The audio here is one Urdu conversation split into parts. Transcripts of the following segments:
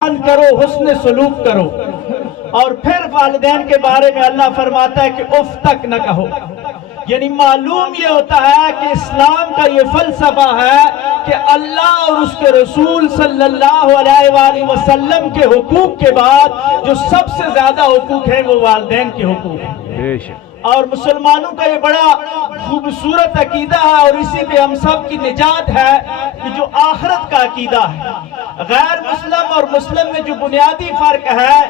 کرو، حسن سلوک کرو. اور پھر والدین کے بارے میں اللہ فرماتا ہے کہ اف تک نہ کہو. یعنی معلوم یہ ہوتا ہے کہ اسلام کا یہ فلسفہ ہے کہ اللہ اور اس کے رسول صلی اللہ علیہ وآلہ وسلم کے حقوق کے بعد جو سب سے زیادہ حقوق ہیں وہ والدین کے حقوق ہیں. اور مسلمانوں کا یہ بڑا خوبصورت عقیدہ ہے اور اسی پہ ہم سب کی نجات ہے کہ جو آخرت کا عقیدہ ہے. غیر مسلم اور مسلم میں جو بنیادی فرق ہے،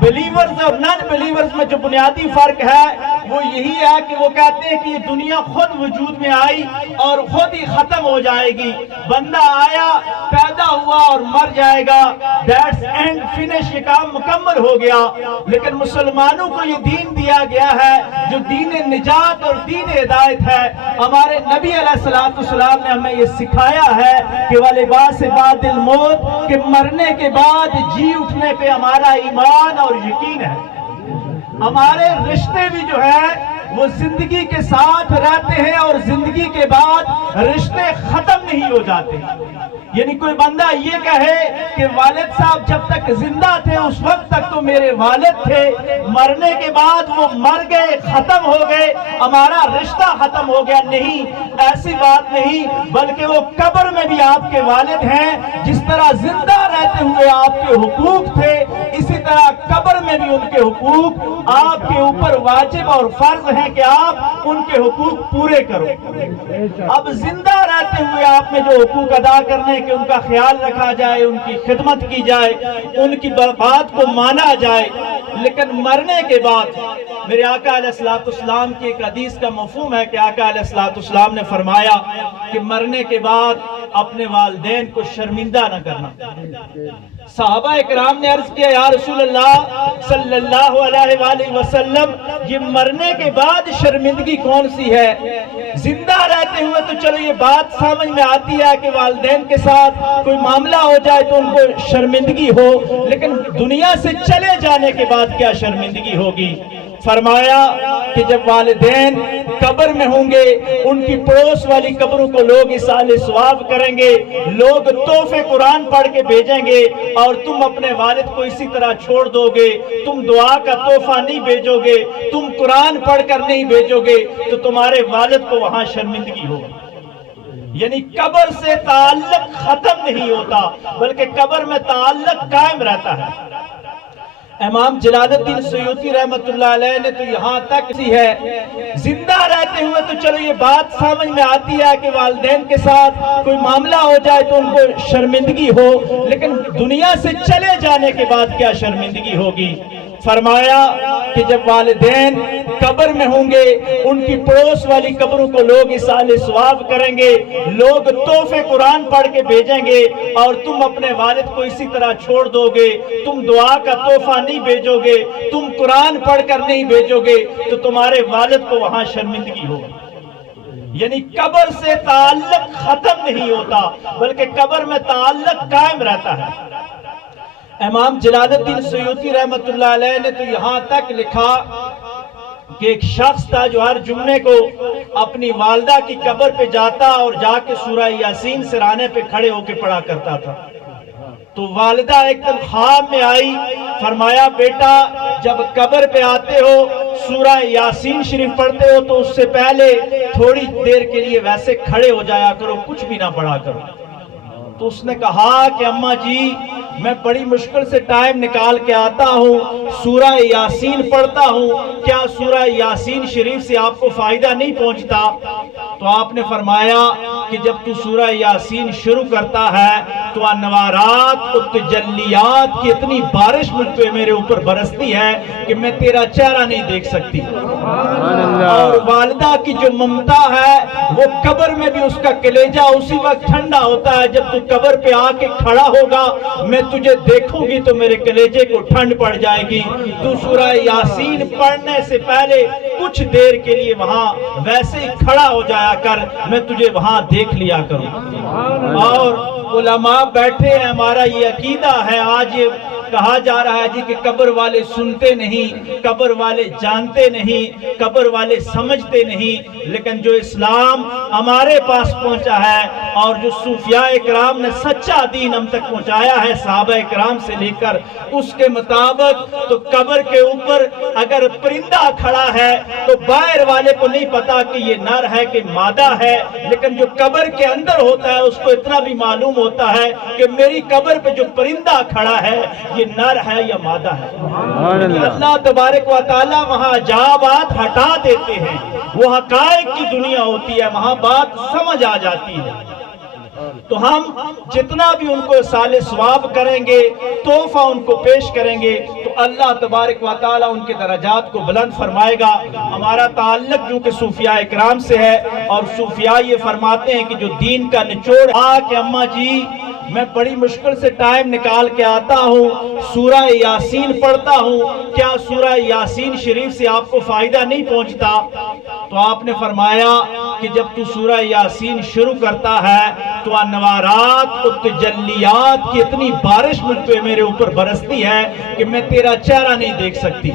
بلیورز اور نان بلیورز میں جو بنیادی فرق ہے وہ یہی ہے کہ وہ کہتے ہیں کہ یہ دنیا خود وجود میں آئی اور خود ہی ختم ہو جائے گی. بندہ آیا، پیدا ہوا اور مر جائے گا. دیٹس اینڈ فنش، یہ کام مکمل ہو گیا. لیکن مسلمانوں کو یہ دین دیا گیا ہے جو دین نجات اور دین ہدایت ہے. ہمارے نبی علیہ السلام نے ہمیں یہ سکھایا ہے کہ وَلِبَاسِ بَعْدِ الْمَوْتِ، کہ مرنے کے بعد جی اٹھنے پہ ہمارا ایمان اور یقین ہے. ہمارے رشتے بھی جو ہے وہ زندگی کے ساتھ رہتے ہیں اور زندگی کے بعد رشتے ختم نہیں ہو جاتے. یعنی کوئی بندہ یہ کہے کہ والد صاحب جب تک زندہ تھے اس وقت تک تو میرے والد تھے، مرنے کے بعد وہ مر گئے، ختم ہو گئے، ہمارا رشتہ ختم ہو گیا. نہیں، ایسی بات نہیں، بلکہ وہ قبر میں بھی آپ کے والد ہیں. جس طرح زندہ رہتے ہوئے آپ کے حقوق تھے، اسی طرح قبر میں بھی ان کے حقوق آپ کے اوپر واجب اور فرض ہیں کہ آپ ان کے حقوق پورے کرو. اب زندہ رہتے ہوئے آپ میں جو حقوق ادا کرنے کہ ان کا خیال رکھا جائے، ان کی خدمت کی جائے، ان کی بات کو مانا جائے. لیکن مرنے کے بعد میرے آقا علیہ السلام کی ایک حدیث کا مفہوم ہے کہ آقا علیہ السلام نے فرمایا کہ مرنے کے بعد اپنے والدین کو شرمندہ نہ کرنا. صحابہ اکرام نے عرض کیا، یا رسول اللہ صلی اللہ علیہ وآلہ وسلم، یہ مرنے کے بعد شرمندگی کون سی ہے؟ زندہ رہتے ہوئے تو چلو یہ بات سمجھ میں آتی ہے کہ والدین کے ساتھ کوئی معاملہ ہو جائے تو ان کو شرمندگی ہو، لیکن دنیا سے چلے جانے کے بعد کیا شرمندگی ہوگی؟ فرمایا کہ جب والدین قبر میں ہوں گے، ان کی پڑوس والی قبروں کو لوگ اصال ثواب کریں گے، لوگ تحفے قرآن پڑھ کے بھیجیں گے، اور تم اپنے والد کو اسی طرح چھوڑ دو گے. تم دعا کا تحفہ نہیں بھیجو گے، تم قرآن پڑھ کر نہیں بھیجو گے، تو تمہارے والد کو وہاں شرمندگی ہوگی. یعنی قبر سے تعلق ختم نہیں ہوتا بلکہ قبر میں تعلق قائم رہتا ہے. امام جلال الدین سیوطی رحمت اللہ علیہ نے تو یہاں تک ہے، زندہ رہتے ہوئے تو چلو یہ بات سمجھ میں آتی ہے کہ والدین کے ساتھ کوئی معاملہ ہو جائے تو ان کو شرمندگی ہو، لیکن دنیا سے چلے جانے کے بعد کیا شرمندگی ہوگی؟ فرمایا کہ جب والدین قبر میں ہوں گے، ان کی پڑوس والی قبروں کو لوگ اصال ثواب کریں گے، لوگ تحفے قرآن پڑھ کے بھیجیں گے، اور تم اپنے والد کو اسی طرح چھوڑ دو گے، تم دعا کا تحفہ نہیں بھیجو گے، تم قرآن پڑھ کر نہیں بھیجو گے، تو تمہارے والد کو وہاں شرمندگی ہوگی. یعنی قبر سے تعلق ختم نہیں ہوتا بلکہ قبر میں تعلق قائم رہتا ہے. امام جلال الدین سیوطی رحمت اللہ علیہ نے تو یہاں تک لکھا کہ ایک شخص تھا جو ہر جمعے کو اپنی والدہ کی قبر پہ جاتا اور جا کے سورہ یاسین سرانے پہ کھڑے ہو کے پڑھا کرتا تھا. تو والدہ ایک دن خواب میں آئی، فرمایا بیٹا جب قبر پہ آتے ہو سورہ یاسین شریف پڑھتے ہو تو اس سے پہلے تھوڑی دیر کے لیے ویسے کھڑے ہو جایا کرو، کچھ بھی نہ پڑھا کرو. تو اس نے کہا کہ اماں جی میں بڑی مشکل سے ٹائم نکال کے آتا ہوں، سورہ یاسین پڑھتا ہوں، کیا سورہ یاسین شریف سے آپ کو فائدہ نہیں پہنچتا؟ تو آپ نے فرمایا کہ جب تو سورہ یاسین شروع کرتا ہے تو انوارات و تجلیات کی اتنی بارش مجھ پہ میرے اوپر برستی ہے کہ میں تیرا چہرہ نہیں دیکھ سکتی. اور والدہ کی جو ممتا ہے وہ قبر میں بھی اس کا کلیجہ اسی وقت ٹھنڈا ہوتا ہے جب تو قبر پہ آ کے کھڑا ہوگا، میں تجھے دیکھوں گی تو میرے کلیجے کو ٹھنڈ پڑ جائے گی. تو سورہ یاسین پڑھنے سے پہلے کچھ دیر کے لیے وہاں ویسے ہی کھڑا ہو جایا کر، میں تجھے وہاں دیکھ لیا کروں. اور علماء بیٹھے ہیں، ہمارا یہ عقیدہ ہے، آج کہا جا رہا ہے جی کہ قبر والے سنتے نہیں، قبر والے جانتے نہیں، قبر والے سمجھتے نہیں، لیکن جو اسلام ہمارے پاس پہنچا ہے اور جو صوفیاء اکرام نے سچا دین ہم تک پہنچایا ہے صحابہ اکرام سے لے کر، اس کے مطابق تو قبر کے اوپر اگر پرندہ کھڑا ہے تو باہر والے کو نہیں پتا کہ یہ نر ہے کہ مادہ ہے، لیکن جو قبر کے اندر ہوتا ہے اس کو اتنا بھی معلوم ہوتا ہے کہ میری قبر پہ جو پرندہ کھڑا ہے یہ نر ہے یا مادہ ہے۔ اللہ تبارک و تعالی وہاں عجائبات ہٹا دیتے ہیں، وہ حقائق کی دنیا ہوتی ہے، وہاں بات سمجھ آ جاتی ہے۔ تو ہم جتنا بھی ان کو سال ثواب کریں گے، تحفہ ان کو پیش کریں گے، تو اللہ تبارک و تعالی ان کے درجات کو بلند فرمائے گا۔ ہمارا تعلق جو کہ صوفیاء اکرام سے ہے، اور صوفیاء یہ فرماتے ہیں کہ جو دین کا نچوڑ کہ اماں جی میں بڑی مشکل سے ٹائم نکال کے آتا ہوں، سورہ یاسین پڑھتا ہوں، کیا سورہ یاسین شریف سے آپ کو فائدہ نہیں پہنچتا؟ تو آپ نے فرمایا کہ جب تو سورہ یاسین شروع کرتا ہے تو انوارات و تجلیات کی اتنی بارش مجھ پہ میرے اوپر برستی ہے کہ میں تیرا چہرہ نہیں دیکھ سکتی۔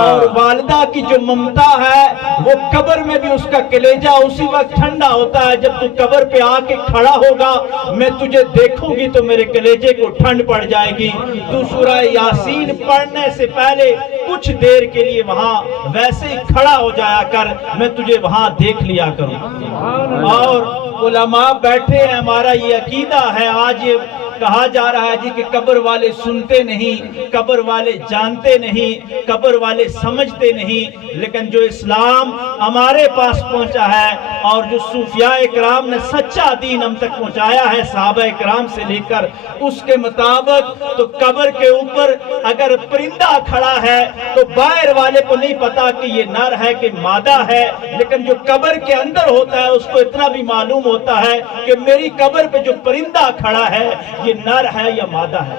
اور والدہ کی جو ممتا ہے وہ قبر میں بھی اس کا کلیجہ اسی وقت ٹھنڈا ہوتا ہے جب تو قبر پہ آ کے کھڑا ہوگا، میں تجھے دیکھوں گی تو میرے کلیجے کو ٹھنڈ پڑ جائے گی۔ تو سورہ یاسین پڑھنے سے پہلے کچھ دیر کے لیے وہاں ویسے ہی کھڑا ہو جایا کر، میں تجھے وہاں دیکھ لیا کروں۔ اور علماء بیٹھے ہیں، ہمارا یہ عقیدہ ہے، آج یہ کہا جا رہا ہے جی کہ قبر والے سنتے نہیں، قبر والے جانتے نہیں، قبر والے سمجھتے نہیں، لیکن جو اسلام ہمارے پاس پہنچا ہے اور جو صوفیاء اکرام نے سچا دین ہم تک پہنچایا ہے صحابہ اکرام سے لے کر، اس کے مطابق تو قبر کے اوپر اگر پرندہ کھڑا ہے تو باہر والے کو نہیں پتا کہ یہ نر ہے کہ مادہ ہے، لیکن جو قبر کے اندر ہوتا ہے اس کو اتنا بھی معلوم ہوتا ہے کہ میری قبر پہ جو پرندہ کھڑا ہے یہ نر ہے یا مادہ ہے۔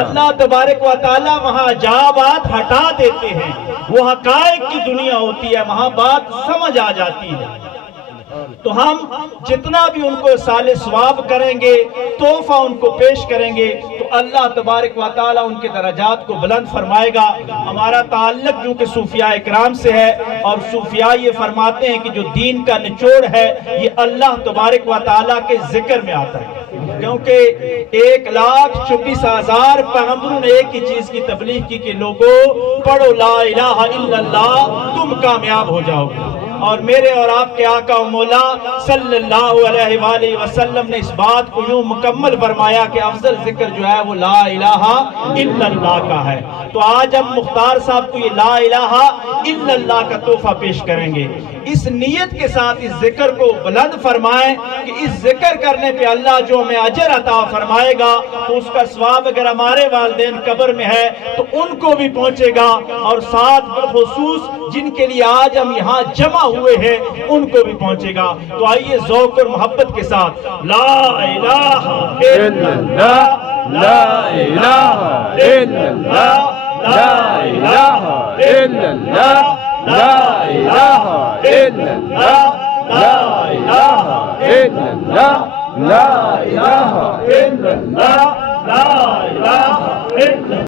اللہ تبارک و تعالی وہاں عجائبات ہٹا دیتے ہیں، وہ حقائق کی دنیا ہوتی ہے، وہاں بات سمجھ آ جاتی ہے۔ تو ہم جتنا بھی ان کو سال ثواب کریں گے، تحفہ ان کو پیش کریں گے، تو اللہ تبارک و تعالی ان کے درجات کو بلند فرمائے گا۔ ہمارا تعلق جو کہ صوفیاء اکرام سے ہے، اور صوفیاء یہ فرماتے ہیں کہ جو دین کا نچوڑ ہے یہ اللہ تبارک و تعالی کے ذکر میں آتا ہے، کیونکہ 1,24,000 پیغمبروں نے ایک ہی چیز کی تبلیغ کی کہ لوگوں پڑھو لا الہ الا اللہ تم کامیاب ہو جاؤ گے، اور میرے اور آپ کے آقا و مولا صلی اللہ علیہ وآلہ وسلم نے اس بات کو یوں مکمل فرمایا کہ افضل ذکر جو ہے وہ لا الہ الا اللہ کا ہے۔ تو آج ہم مختار صاحب کو یہ لا الہ الا اللہ کا تحفہ پیش کریں گے، اس نیت کے ساتھ اس ذکر کو بلند فرمائیں کہ اس ذکر کرنے پہ اللہ جو ہمیں اجر عطا فرمائے گا تو اس کا ثواب اگر ہمارے والدین قبر میں ہے تو ان کو بھی پہنچے گا، اور ساتھ بالخصوص جن کے لیے آج ہم یہاں جمع ہوئے ہیں ان کو بھی پہنچے گا۔ تو آئیے ذوق اور محبت کے ساتھ لا الہ الا اللہ، لا الہ الا اللہ، لا الہ الا اللہ، لا الہ الا اللہ، لا الہ الا اللہ، لا الہ الا اللہ، لا الہ الا اللہ۔